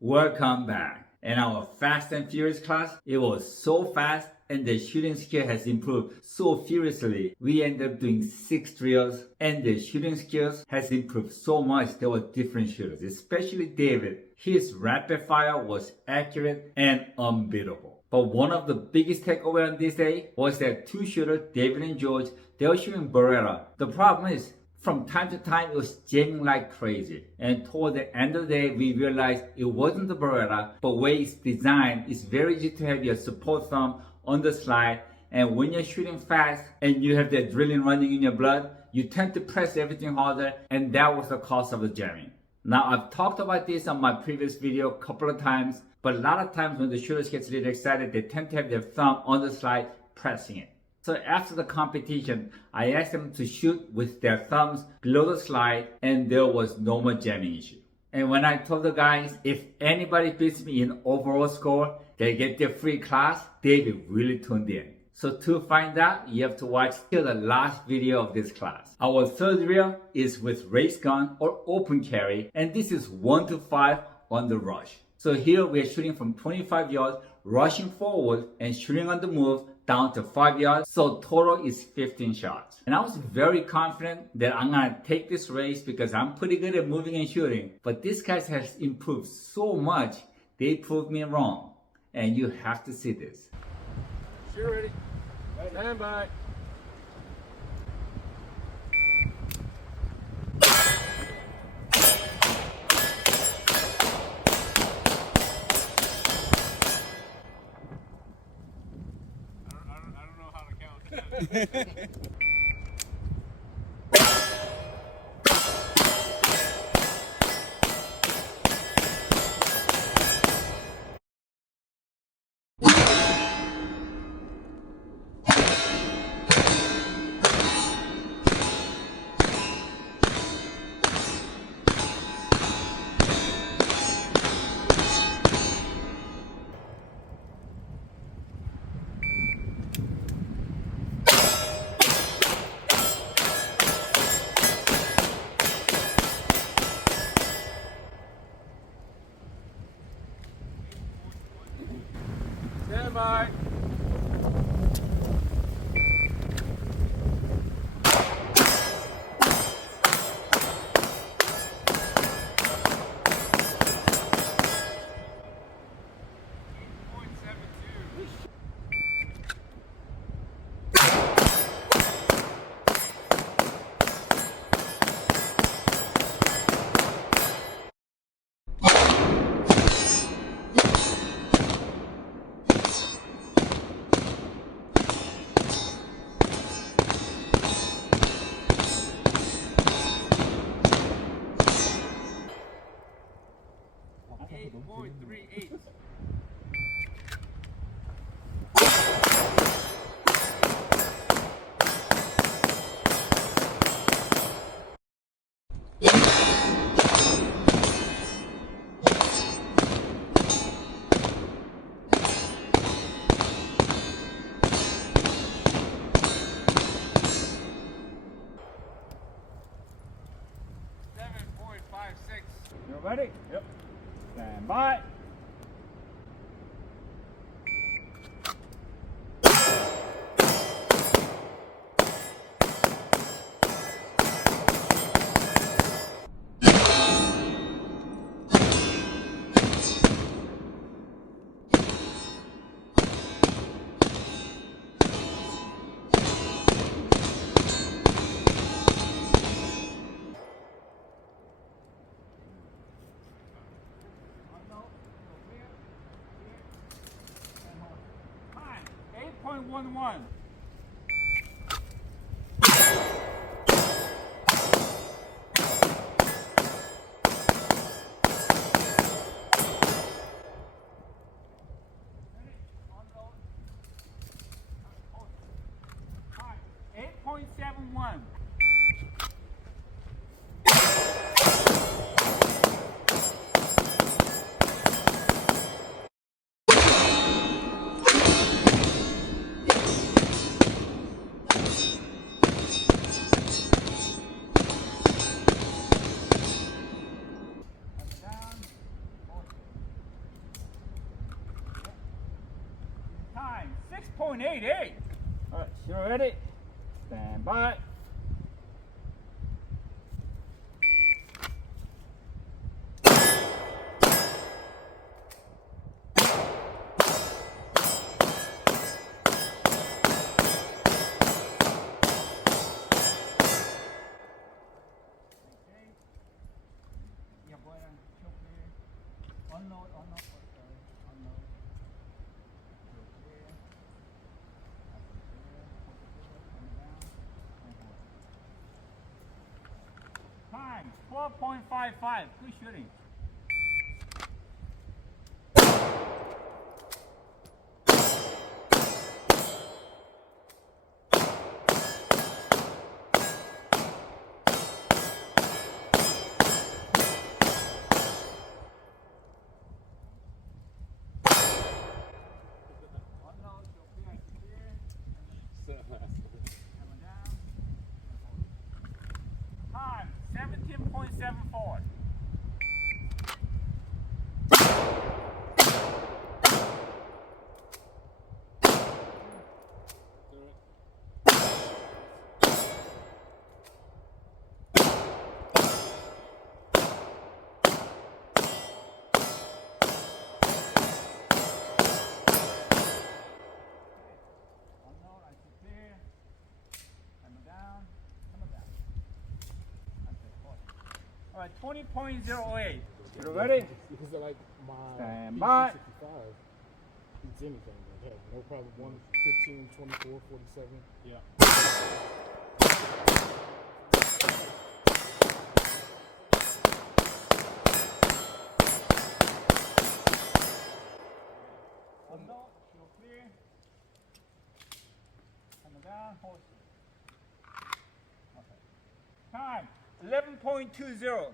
Welcome back. In our Fast and Furious class, it was so fast and the shooting skill has improved so furiously. We ended up doing 6 drills and the shooting skills has improved so much. There were different shooters, especially David. His rapid fire was accurate and unbeatable. But one of the biggest takeaways on this day was that 2 shooters, David and George, they were shooting Beretta. The problem is, from time to time, it was jamming like crazy. And toward the end of the day, we realized it wasn't the Beretta, but way it's designed, it's very easy to have your support thumb on the slide. And when you're shooting fast and you have that adrenaline running in your blood, you tend to press everything harder, and that was the cause of the jamming. Now, I've talked about this on my previous video a couple of times, but a lot of times when the shooters get really excited, they tend to have their thumb on the slide pressing it. So after the competition, I asked them to shoot with their thumbs below the slide, and there was no more jamming issue. And when I told the guys, if anybody beats me in overall score, they get their free class, David really tuned in. So to find out, you have to watch till the last video of this class. Our third drill is with race gun or open carry, and this is 1 to 5 on the rush. So here we are shooting from 25 yards, rushing forward and shooting on the move down to 5 yards. So total is 15 shots. And I was very confident that I'm gonna take this race because I'm pretty good at moving and shooting. But this guy has improved so much, they proved me wrong. And you have to see this. Shoot ready. Stand by. Stand by. You ready? Yep. Stand by. Time 8.11. Time 8.71. You're ready? Stand by. Yeah, boy, choke clear. Unload, unload, sorry. Unload. Choke clear. That's it clear. Hold it clear. Coming down. And hold. Time 12.55. Good shooting. Unload, choke clear, clear. Coming down. Time 17.74. Unload, I see clear. Coming down. Coming down. That's it. Pause. All right, 20.08. You ready? Because I like my Stand by. Pt3 beats anything. Like, hey, no problem. 115, 24, 47. Yeah. Unload, show clear. Coming down, hold. Okay. Time 11.20.